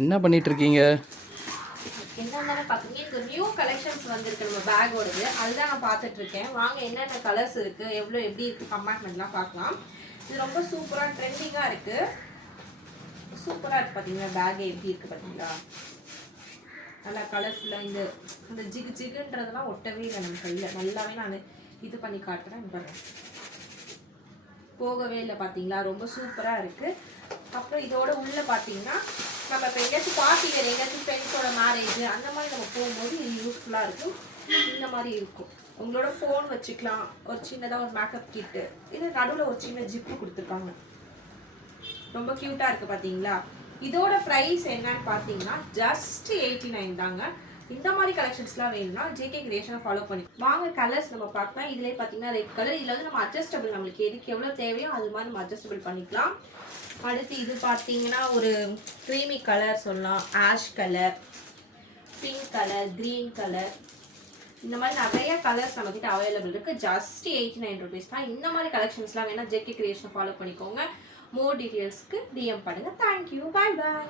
என்ன பண்ணிட்டு இருக்கீங்க? என்னென்ன பார்த்தீங்க, இந்த நியூ கலெக்ஷன்ஸ் வந்திருக்கு நம்ம பேக்கோடது. அதுதான் நான் பார்த்துட்டு இருக்கேன். வாங்க என்னென்ன கலர்ஸ் இருக்கு, எப்படி இருக்கு கம்பார்ட்மெண்ட்லாம் பார்க்கலாம். இது ரொம்ப சூப்பரா ட்ரெண்டிங்கா இருக்கு. சூப்பரா இருக்கு பாத்தீங்களா, பேக் எப்படி இருக்கு பாத்தீங்களா, நல்லா கலர்ஃபுல்லா. இந்த ஜிகு ஜிகுன்றதெல்லாம் ஒட்டவே இல்லை நம்ம கையில. நல்லாவே நான் இது பண்ணி காட்டுறேன் பாருங்க, போகவே இல்லை பார்த்தீங்களா, ரொம்ப சூப்பராக இருக்குது. அப்புறம் இதோட உள்ள பார்த்தீங்கன்னா நம்ம இப்போ எங்கேயாச்சும் பார்ட்டி வேறு, எங்கேயாச்சும் ஃப்ரெண்ட்ஸோட மேரேஜ் அந்த மாதிரி நம்ம போகும்போது இது யூஸ்ஃபுல்லாக இருக்கும். இந்த மாதிரி இருக்கும், உங்களோட ஃபோன் வச்சுக்கலாம், ஒரு சின்னதாக ஒரு மேக்கப் கிட்டு, இது நடுவில் ஒரு சின்ன ஜிப்பு கொடுத்துருக்காங்க, ரொம்ப க்யூட்டாக இருக்குது பார்த்தீங்களா. இதோட ப்ரைஸ் என்னன்னு பார்த்தீங்கன்னா ஜஸ்ட் 89 தாங்க. இந்த மாதிரி கலெக்ஷன்ஸ்லாம் வேணும்னா ஜேகே கிரியேஷனை ஃபாலோ பண்ணி வாங்க. கலர்ஸ் நம்ம பார்க்கலாம். இதுலேயே பார்த்தீங்கன்னா ரெட் கலர், இதில் வந்து நம்ம அட்ஜஸ்டபிள், நம்மளுக்கு எதுக்கு எவ்வளோ தேவையோ அது மாதிரி நம்ம அட்ஜஸ்டபிள் பண்ணிக்கலாம். அடுத்து இது பார்த்தீங்கன்னா ஒரு க்ரீமி கலர் சொல்லலாம், ash colour, pink colour, green colour, இந்த மாதிரி நிறைய கலர்ஸ் நம்மக்கிட்ட அவைலபிள் இருக்குது. ஜஸ்ட் 89 ருபீஸ் தான். இந்த மாதிரி கலெக்ஷன்ஸ்லாம் வேணால் ஜேகே கிரியேஷனை ஃபாலோ பண்ணிக்கோங்க. மோர் டீட்டெயில்ஸ்க்கு டிஎம் பண்ணுங்கள். தேங்க்யூ, பாய் பாய்.